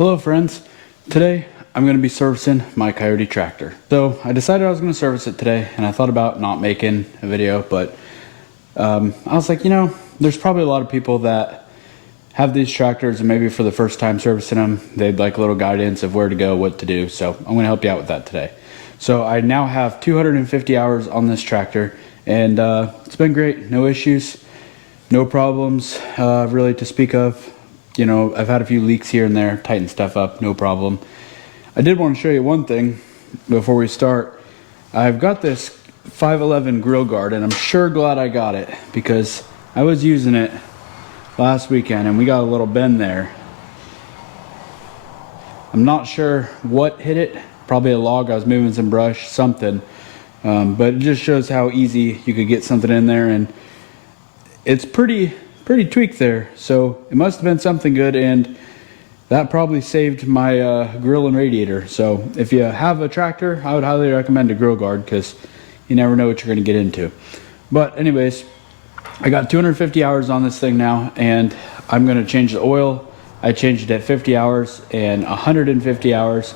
Hello friends, today I'm going to be servicing my Kioti tractor. So I decided I was going to service it today, and I thought about not making a video, but I was like, there's probably a lot of people that have these tractors and maybe for the first time servicing them, they'd like a little guidance of where to go, what to do. So I'm going to help you out with that today. So I now have 250 hours on this tractor, and it's been great. No issues, no problems really to speak of. I've had a few leaks here and there, tightened stuff up, no problem. I did want to show you one thing before we start. I've got this 511 grill guard, and I'm sure glad I got it because I was using it last weekend and we got a little bend there. I'm not sure what hit it, probably a log, I was moving some brush, something. But it just shows how easy you could get something in there, and it's pretty tweaked there, so it must have been something good, and that probably saved my grill and radiator. So if you have a tractor, I would highly recommend a grill guard because you never know what you're going to get into. But anyways, I got 250 hours on this thing now, and I'm going to change the oil. I changed it at 50 hours and 150 hours,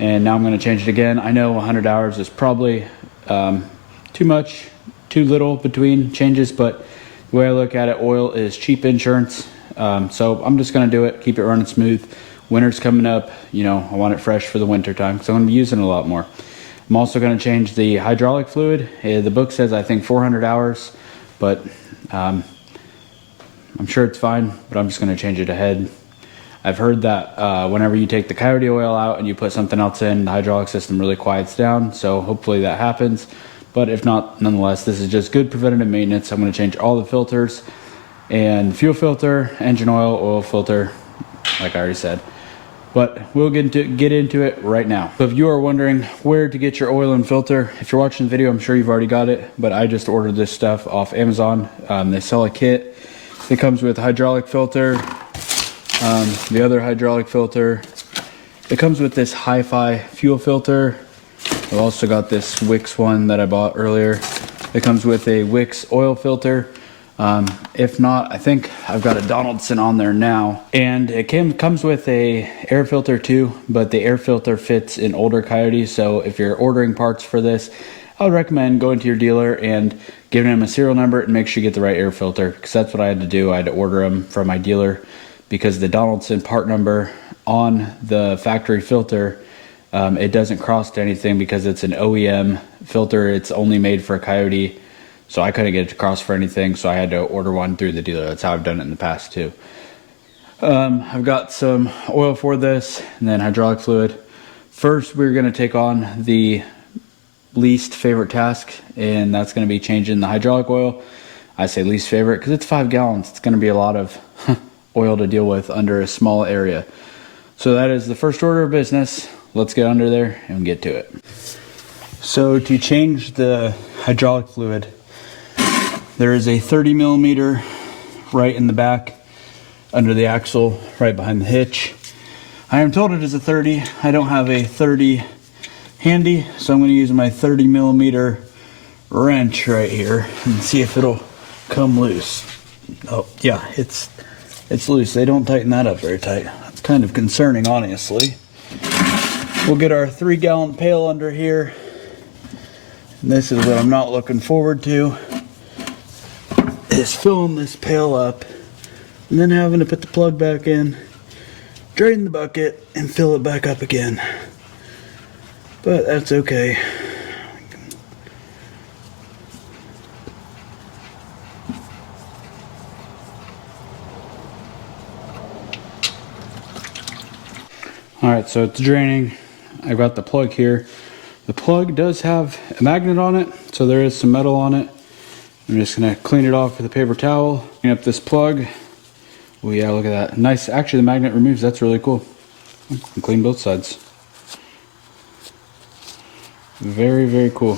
and now I'm going to change it again. I know 100 hours is probably too much, too little between changes, but the way I look at it, oil is cheap insurance. So I'm just going to do it, keep it running smooth. Winter's coming up, I want it fresh for the winter time because I'm going to be using it a lot more. I'm also going to change the hydraulic fluid. The book says I think 400 hours, but I'm sure it's fine, but I'm just going to change it ahead. I've heard that whenever you take the Kioti oil out and you put something else in, the hydraulic system really quiets down, so hopefully that happens. But if not, nonetheless, this is just good preventative maintenance. I'm going to change all the filters and fuel filter, engine oil filter, like I already said. But we'll get into it right now. So if you are wondering where to get your oil and filter, if you're watching the video, I'm sure you've already got it, but I just ordered this stuff off Amazon. They sell a kit. It comes with hydraulic filter, the other hydraulic filter. It comes with this hi-fi fuel filter. I've also got this Wix one that I bought earlier. It comes with a Wix oil filter. If not, I think I've got a Donaldson on there now. And it comes with a air filter too, but the air filter fits in older Kioti. So if you're ordering parts for this, I would recommend going to your dealer and giving them a serial number and make sure you get the right air filter, because that's what I had to do. I had to order them from my dealer because the Donaldson part number on the factory filter, it doesn't cross to anything because it's an OEM filter. It's only made for a Kioti, so I couldn't get it to cross for anything, so I had to order one through the dealer. That's how I've done it in the past too. I've got some oil for this and then hydraulic fluid. First, we're going to take on the least favorite task, and that's going to be changing the hydraulic oil. I say least favorite because it's 5 gallons. It's going to be a lot of oil to deal with under a small area. So that is the first order of business. Let's get under there and get to it. So to change the hydraulic fluid, there is a 30 millimeter right in the back under the axle, right behind the hitch. I am told it is a 30. I don't have a 30 handy, so I'm going to use my 30 millimeter wrench right here and see if it'll come loose. Oh yeah, it's loose. They don't tighten that up very tight. That's kind of concerning, honestly. We'll get our 3-gallon pail under here. And this is what I'm not looking forward to, is filling this pail up and then having to put the plug back in, drain the bucket, and fill it back up again. But that's okay. Alright, so it's draining. I've got the plug here. The plug does have a magnet on it, so there is some metal on it. I'm just going to clean it off with a paper towel. Clean up this plug. Oh yeah, look at that. Nice. Actually, the magnet removes. That's really cool. And clean both sides. Very, very cool.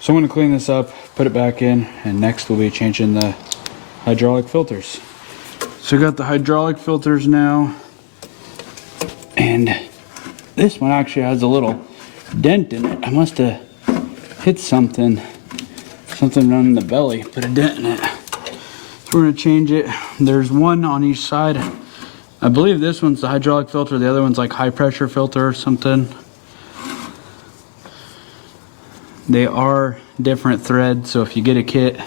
So I'm going to clean this up, put it back in, and next we'll be changing the hydraulic filters. So I got the hydraulic filters now. And this one actually has a little dent in it. I must have hit something on the belly, put a dent in it. So we're going to change it. There's one on each side. I believe this one's the hydraulic filter, the other one's like high pressure filter or something. They are different threads, so if you get a kit,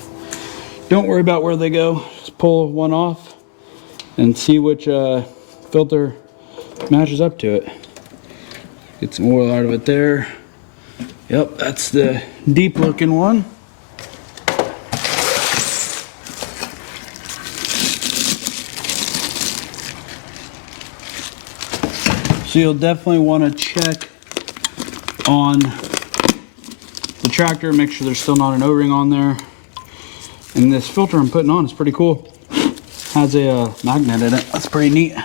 don't worry about where they go. Just pull one off and see which filter matches up to it. Get some oil out of it there. Yep, that's the deep looking one. So you'll definitely want to check on the tractor, make sure there's still not an O-ring on there. And this filter I'm putting on is pretty cool. Has a magnet in it. That's pretty neat.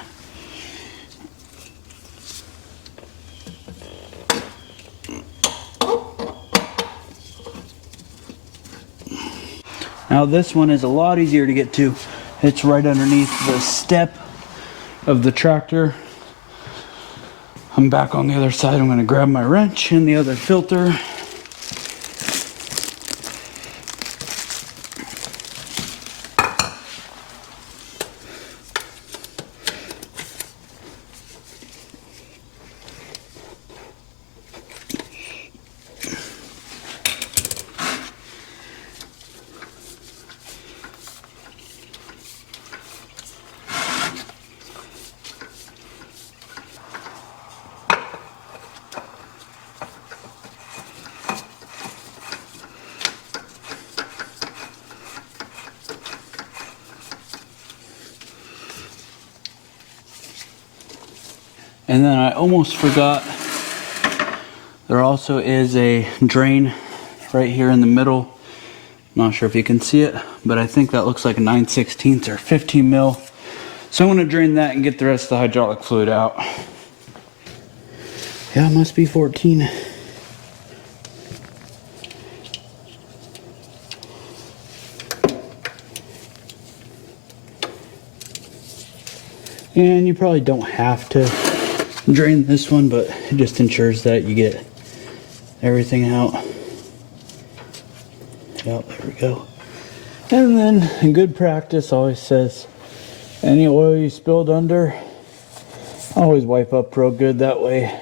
Now this one is a lot easier to get to. It's right underneath the step of the tractor. I'm back on the other side. I'm going to grab my wrench and the other filter. And then I almost forgot, there also is a drain right here in the middle. Not sure if you can see it, but I think that looks like a 9/16 or 15 mil. So I'm going to drain that and get the rest of the hydraulic fluid out. Yeah, it must be 14. And you probably don't have to drain this one, but it just ensures that you get everything out. Yep, there we go. And then, in good practice, always says, any oil you spilled under, always wipe up real good. That way,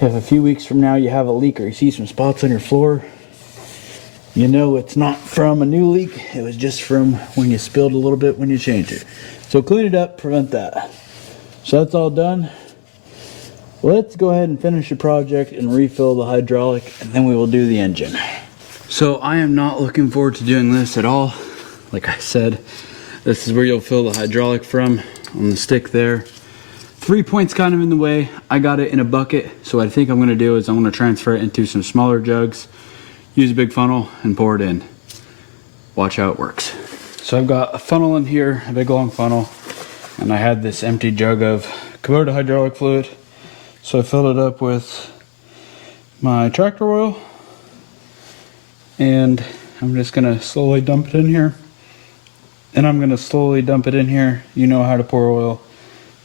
if a few weeks from now you have a leak or you see some spots on your floor, you know it's not from a new leak. It was just from when you spilled a little bit when you changed it. So clean it up, prevent that. So that's all done. Let's go ahead and finish the project and refill the hydraulic, and then we will do the engine. So I am not looking forward to doing this at all. Like I said, this is where you'll fill the hydraulic from, on the stick there. 3 points kind of in the way. I got it in a bucket, so what I think I'm going to do is I'm going to transfer it into some smaller jugs, use a big funnel, and pour it in. Watch how it works. So I've got a funnel in here, a big long funnel, and I had this empty jug of Kioti hydraulic fluid. So I filled it up with my tractor oil, and I'm just gonna slowly dump it in here. And I'm gonna slowly dump it in here. You know how to pour oil.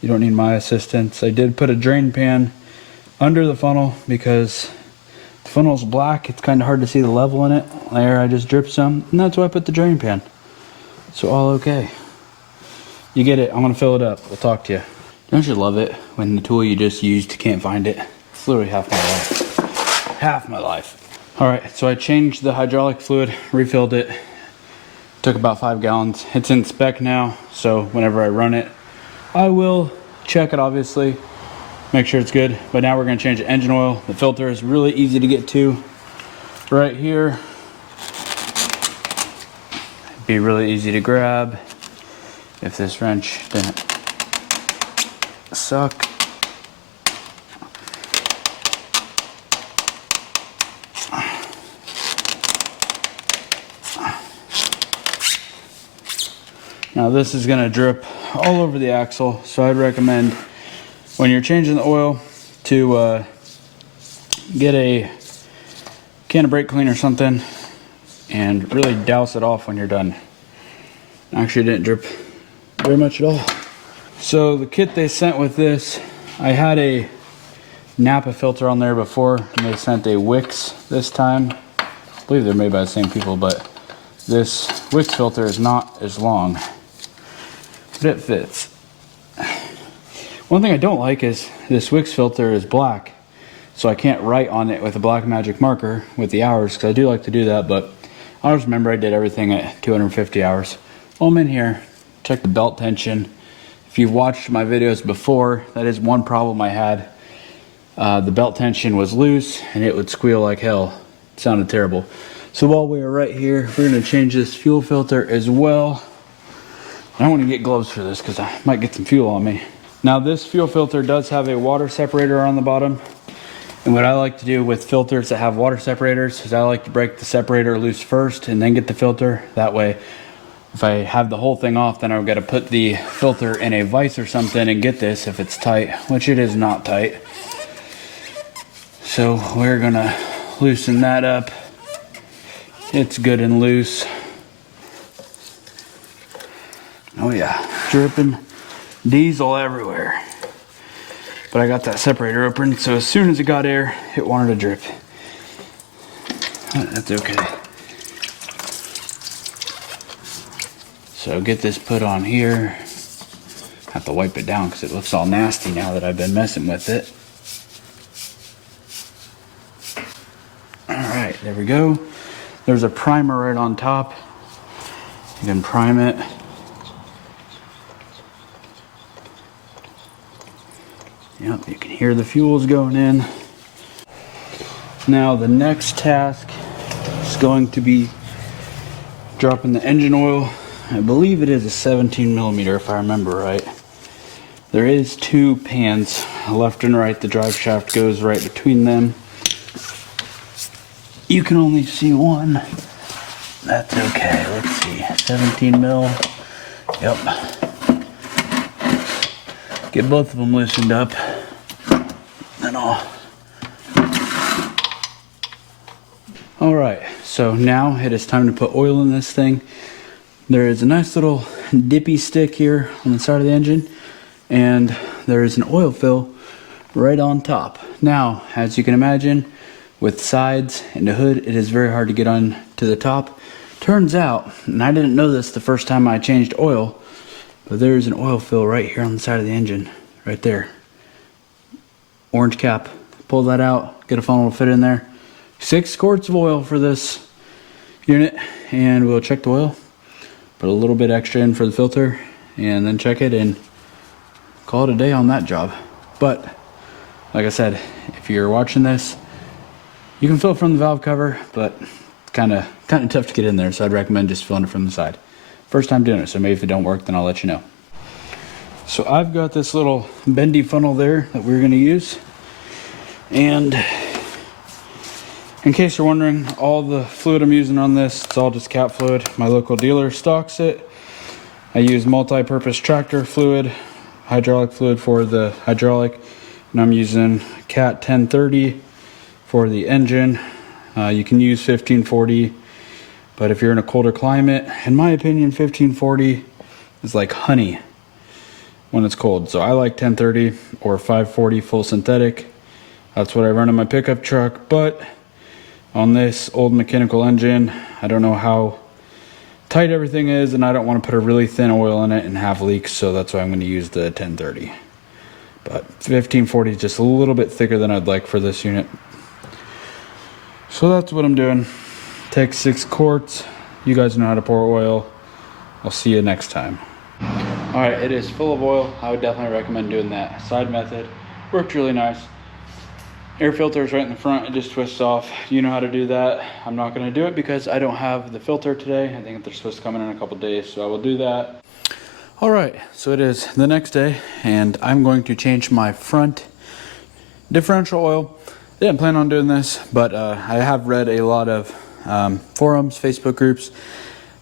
You don't need my assistance. I did put a drain pan under the funnel because the funnel's black. It's kind of hard to see the level in it. There, I just dripped some, and that's why I put the drain pan. So all okay. You get it. I'm gonna fill it up. We'll talk to you. Don't you love it when the tool you just used can't find it? It's literally half my life. Half my life. All right, so I changed the hydraulic fluid, refilled it. Took about 5 gallons. It's in spec now, so whenever I run it, I will check it obviously, make sure it's good. But now we're gonna change the engine oil. The filter is really easy to get to. Right here. It'd be really easy to grab if this wrench didn't suck. Now this is gonna drip all over the axle, so I'd recommend when you're changing the oil to get a can of brake cleaner or something and really douse it off when you're done. Actually, it didn't drip very much at all. So the kit they sent with this, I had a Napa filter on there before, and they sent a Wix this time. I believe they're made by the same people, but this Wix filter is not as long, but it fits. One thing I don't like is this Wix filter is black, so I can't write on it with a black magic marker with the hours, because I do like to do that, but I just remember I did everything at 250 hours. While I'm in here, check the belt tension. If you've watched my videos before, that is one problem I had. The belt tension was loose and it would squeal like hell. It sounded terrible. So while we are right here, we're going to change this fuel filter as well. I want to get gloves for this because I might get some fuel on me. Now this fuel filter does have a water separator on the bottom. And what I like to do with filters that have water separators is I like to break the separator loose first and then get the filter. That way, if I have the whole thing off, then I've got to put the filter in a vise or something and get this if it's tight, which it is not tight. So we're gonna loosen that up. It's good and loose. Oh yeah, dripping diesel everywhere. But I got that separator open, so as soon as it got air, it wanted to drip. That's okay. So get this put on here. Have to wipe it down because it looks all nasty now that I've been messing with it. Alright, there we go. There's a primer right on top. You can prime it. Yep, you can hear the fuels going in. Now the next task is going to be dropping the engine oil. I believe it is a 17 millimeter if I remember right. There is two pans, left and right. The drive shaft goes right between them. You can only see one. That's okay. Let's see. 17 mil. Yep. Get both of them loosened up. Then Alright, so now it is time to put oil in this thing. There is a nice little dippy stick here on the side of the engine, and there is an oil fill right on top. Now, as you can imagine, with sides and the hood, it is very hard to get on to the top. Turns out, and I didn't know this the first time I changed oil, but there's an oil fill right here on the side of the engine, right there. Orange cap. Pull that out, get a funnel to fit in there. 6 quarts of oil for this unit, and we'll check the oil. Put a little bit extra in for the filter, and then check it and call it a day on that job. But, like I said, if you're watching this, you can fill from the valve cover, but it's kind of tough to get in there, so I'd recommend just filling it from the side. First time doing it, so maybe if it don't work, then I'll let you know. So I've got this little bendy funnel there that we're going to use. And in case you're wondering, all the fluid I'm using on this, it's all just cat fluid. My local dealer stocks it. I use multi-purpose tractor fluid, hydraulic fluid for the hydraulic, and I'm using cat 1030 for the engine. You can use 1540, but if you're in a colder climate, in my opinion, 1540 is like honey when it's cold. So I like 1030 or 540 full synthetic. That's what I run in my pickup truck, but on this old mechanical engine, I don't know how tight everything is, and I don't want to put a really thin oil in it and have leaks, so that's why I'm going to use the 1030. But 1540 is just a little bit thicker than I'd like for this unit. So that's what I'm doing. Take 6 quarts. You guys know how to pour oil. I'll see you next time. Alright, it is full of oil. I would definitely recommend doing that side method. Worked really nice. Air filter is right in the front. It just twists off. You know how to do that. I'm not going to do it because I don't have the filter today. I think they're supposed to come in a couple days, so I will do that. Alright, so it is the next day, and I'm going to change my front differential oil. I didn't plan on doing this, but I have read a lot of forums, Facebook groups,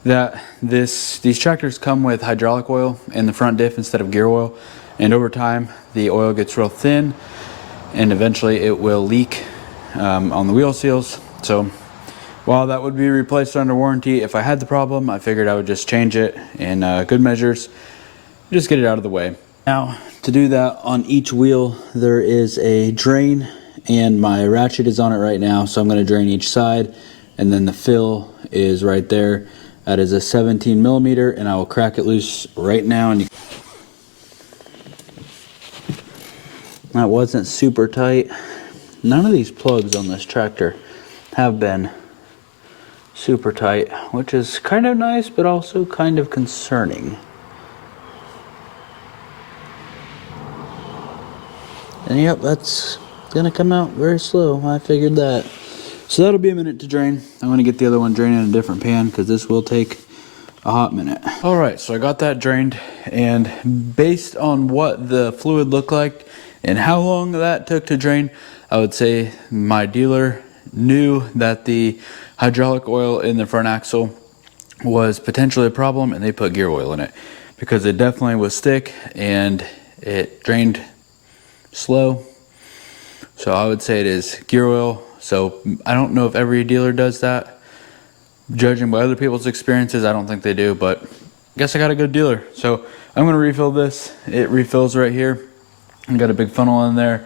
that these tractors come with hydraulic oil in the front diff instead of gear oil, and over time the oil gets real thin and eventually it will leak on the wheel seals. So while that would be replaced under warranty, if I had the problem, I figured I would just change it in good measures, just get it out of the way. Now to do that, on each wheel there is a drain, and my ratchet is on it right now, so I'm going to drain each side, and then the fill is right there. That is a 17 millimeter, and I will crack it loose right now. And That wasn't super tight. None of these plugs on this tractor have been super tight, which is kind of nice, but also kind of concerning. And yep, that's gonna come out very slow. I figured that. So that'll be a minute to drain. I'm gonna get the other one drained in a different pan because this will take a hot minute. All right, so I got that drained, and based on what the fluid looked like and how long that took to drain, I would say my dealer knew that the hydraulic oil in the front axle was potentially a problem, and they put gear oil in it because it definitely was thick and it drained slow. So I would say it is gear oil. So I don't know if every dealer does that. Judging by other people's experiences, I don't think they do, but I guess I got a good dealer. So I'm gonna refill this. It refills right here. I got a big funnel in there.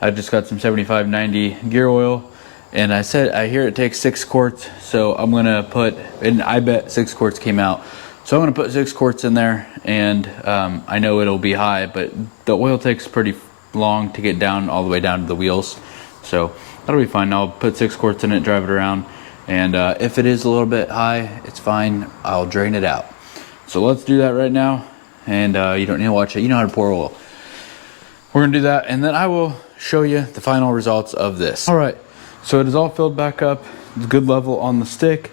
I just got some 7590 gear oil, and I hear it takes 6 quarts, so I'm gonna put, and I bet 6 quarts came out. So I'm gonna put 6 quarts in there, and I know it'll be high, but the oil takes pretty long to get down all the way down to the wheels. So that'll be fine. I'll put 6 quarts in it, drive it around. And if it is a little bit high, it's fine. I'll drain it out. So let's do that right now. And you don't need to watch it. You know how to pour oil. We're gonna do that, and then I will show you the final results of this. All right, so it is all filled back up. It's good level on the stick.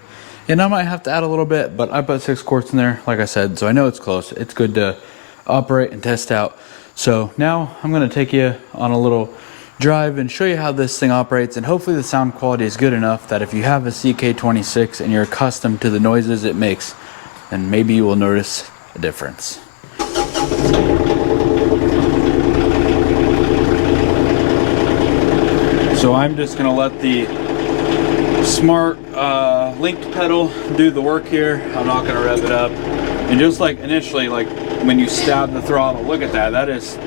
And I might have to add a little bit, but I put 6 quarts in there, like I said, so I know it's close. It's good to operate and test out. So now I'm gonna take you on a little drive and show you how this thing operates, and hopefully the sound quality is good enough that if you have a CK26 and you're accustomed to the noises it makes, then maybe you will notice a difference. So I'm just gonna let the smart linked pedal do the work here. I'm not gonna rev it up. And just like initially, like when you stab the throttle, look at that, that is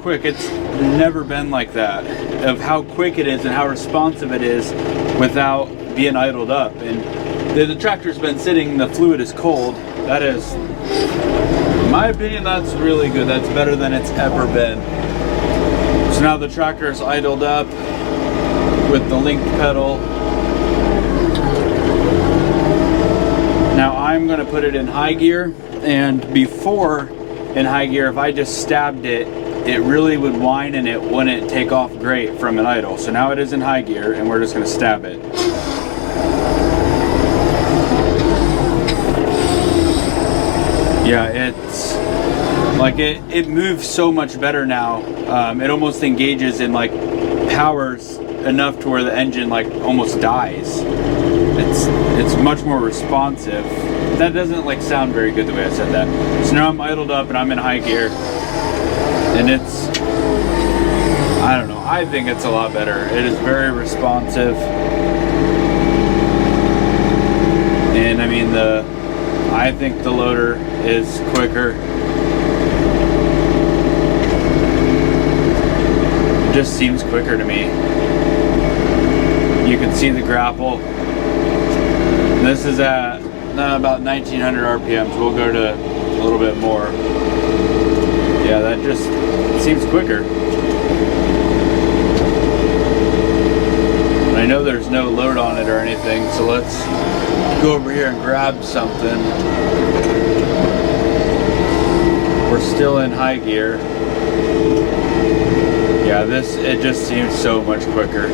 quick. It's never been like that, of how quick it is and how responsive it is without being idled up. And the tractor's been sitting, the fluid is cold. That is, in my opinion, that's really good. That's better than it's ever been. So now the tractor is idled up with the linked pedal. Now I'm gonna put it in high gear, and before in high gear, if I just stabbed it, it really would whine and it wouldn't take off great from an idle. So now it is in high gear, and we're just gonna stab it. Yeah, it's like it moves so much better now. It almost engages and like powers enough to where the engine like almost dies. It's much more responsive. That doesn't like sound very good the way I said that. So now I'm idled up and I'm in high gear. And it's, I don't know, I think it's a lot better. It is very responsive. And I mean, I think the loader is quicker. It just seems quicker to me. You can see the grapple. And this is at about 1900 RPMs. We'll go to a little bit more. Yeah, that just seems quicker. I know there's no load on it or anything, so let's go over here and grab something. We're still in high gear. Yeah, it just seems so much quicker.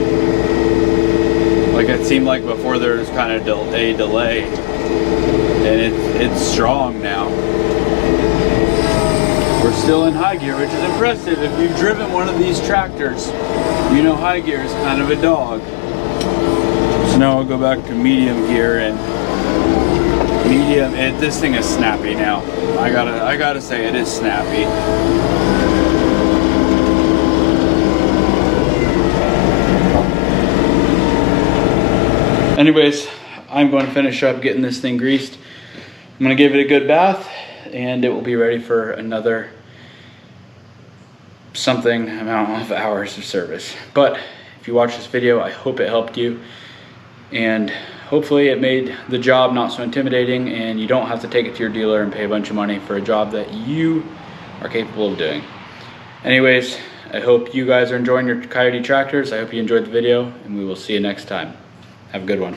Like it seemed like before there was kind of a delay, and it's strong now. We're still in high gear, which is impressive. If you've driven one of these tractors, you know high gear is kind of a dog. So now I'll go back to medium gear, and this thing is snappy now. I gotta say it is snappy. Anyways, I'm going to finish up getting this thing greased. I'm going to give it a good bath, and it will be ready for another something amount of hours of service. But if you watch this video, I hope it helped you, and hopefully it made the job not so intimidating, and you don't have to take it to your dealer and pay a bunch of money for a job that you are capable of doing. Anyways, I hope you guys are enjoying your Kioti tractors. I hope you enjoyed the video, and we will see you next time. Have a good one.